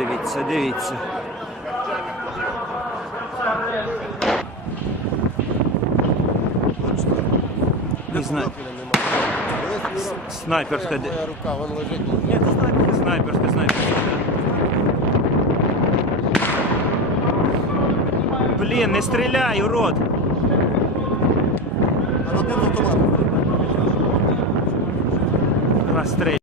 дивіться, дивіться. Не знаю. Снайперська. Моя рука, вон лежить. Ні, це снайперська, снайперська. Блін, не стріляй, урод! Один автомат. Розстрілюй.